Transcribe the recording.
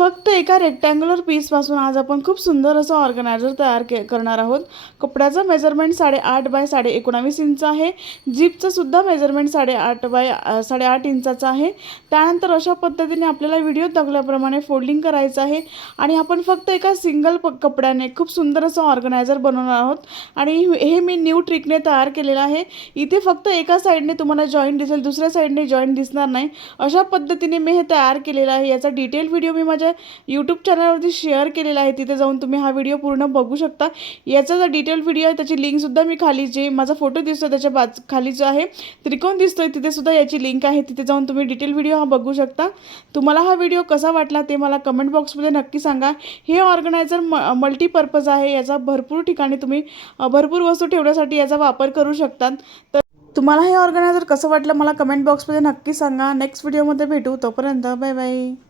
फक्त एका रेक्टँग्युलर पीसपासून आज आपण खूप सुंदर असं ऑर्गनायझर तयार करणार आहोत। कपड्याचं मेजरमेंट 8.5 बाय 19.5 इंच आहे। जिपचं सुद्धा मेजरमेंट 8.5 बाय 8.5 इंचाचं आहे। त्यानंतर अशा पद्धतीने आपल्याला व्हिडिओत दाखवल्याप्रमाणे फोल्डिंग करायचं आहे आणि आपण फक्त एका सिंगल कपड्याने खूप सुंदर असं ऑर्गनायझर बनवणार आहोत। आणि हे मी न्यू ट्रिकने तयार केलेलं आहे। इथे फक्त एका साईडने तुम्हाला जॉईंट दिसेल, दुसऱ्या साईडने जॉईंट दिसणार नाही। अशा पद्धतीने मी हे तयार केलेलं आहे। याचा डिटेल व्हिडिओ मी माझ्या यूट्यूब चॅनलवरती शेअर केलेला आहे, तिथे जाऊन तुम्ही हा व्हिडिओ पूर्ण बघू शकता। याचा जो डिटेल व्हिडिओ आहे त्याची लिंकसुद्धा मी खाली, जे माझा फोटो दिसतो त्याच्या खाली जो आहे त्रिकोण दिसतोय तिथे सुद्धा याची लिंक आहे, तिथे जाऊन तुम्ही डिटेल व्हिडिओ हा बघू शकता। तुम्हाला हा व्हिडिओ कसा वाटला ते मला कमेंट बॉक्समध्ये नक्की सांगा। हे ऑर्गनायझर मल्टीपर्पज आहे, याचा भरपूर ठिकाणी तुम्ही भरपूर वस्तू ठेवण्यासाठी याचा वापर करू शकतात। तर तुम्हाला हे ऑर्गनायझर कसं वाटलं मला कमेंट बॉक्समध्ये नक्की सांगा। नेक्स्ट व्हिडिओमध्ये भेटू, तोपर्यंत बाय बाय।